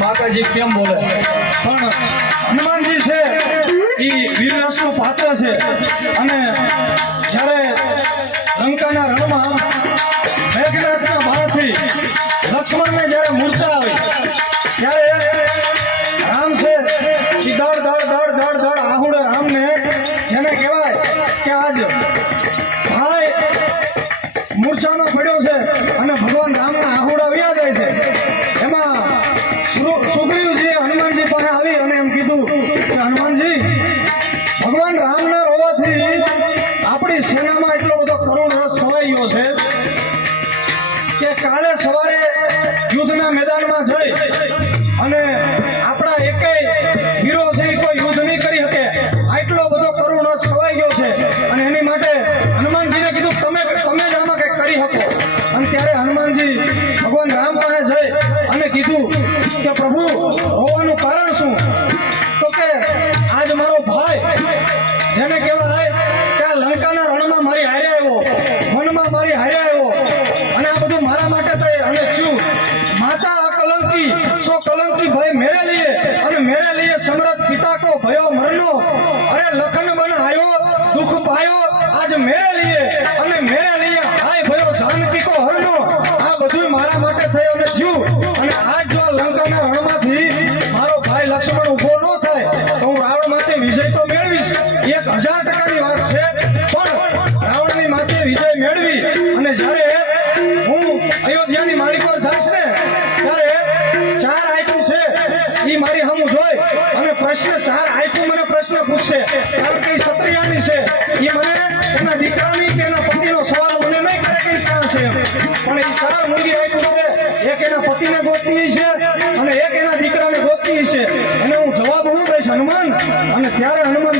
માતાજી કેમ બોલે પણ હનુમાનજી છે એ વીરરસનું પાત્ર છે અને જ્યારે લંકાના રણમાં મેઘનાથના બાણથી લક્ષ્મણને જ્યારે મૂર્છા આવી ત્યારે રામ છે એ દળ દળ દળ દળ દળ આહુડે રામને જેને કહેવાય કે આજ ભાઈ મૂર્છામાં પડ્યો છે અને ભગવાન રામના આહુડા વ્યા જાય છે એમાં સુગ્રીવજીએ હનુમાનજી પાસે આવી અને એમ કીધું કે હનુમાનજી ભગવાન રામના રોવાથી આપણી સેનામાં એટલો બધો કરુણ રસ છવાઈ ગયો છે કે કાલે સવારે યુદ્ધના મેદાનમાં જઈ અને આપણા એકેય વીરો છે કોઈ યુદ્ધ નહીં કરી શકે આટલો બધો કરુણ રસ છવાઈ ગયો છે અને એની માટે હનુમાનજીને કીધું તમે જ આમાં કંઈક કરી શકો અને ત્યારે હનુમાનજી ભગવાન રામ પાસે જઈ અને કીધું કે પ્રભુ રોવાનું કારણ શું તો કે આજ મારો ભાઈ જેને કહેવાય કે આ લંકાના રણમાં મારી હારે આવ્યો વનમાં મારી હારે આવ્યો અને આ બધું મારા માટે થઈ અને શું માતા અકલંકી સો કલંકી ભાઈ મેરે લીએ અને મેરે લીએ સમરથ પિતા કો ભયો મરનો અરે લખન બન આયો દુઃખ પાયો આજ મેરે લીએ અને મેરે લીએ હાય ભયો જાનકી કો હરનો આ બધું મારા માટે થઈ અને થયું અને આજ જો લંકાના રણમાંથી મારો ભાઈ લક્ષ્મણ ઉભો ન થાય તો હું રાવણ માથે વિજય તો મેળવીશ 1000% વાત છે પણ રાવણની માથે વિજય મેળવી અને જ્યારે હું અયોધ્યાની માલિક પર જઈશ ને ત્યારે 4 આઈટમ છે એ મારી હમ જોઈ અને પ્રશ્ન 4 આઈટમ મને પ્રશ્ન પૂછશે કારણ કે ક્ષત્રિયાની છે એ મને એના દીકરાની કે એના પતિનો સવાલ મને નહીં કરે કે ક્યાં છે પણ એ 4 મૂંગી આઈટમ છે એક એના પતિને ગોતતી છે અને એક એના દીકરાને ગોતતી છે એને હું જવાબ હું દઈશ હનુમાન અને ત્યારે હનુમાન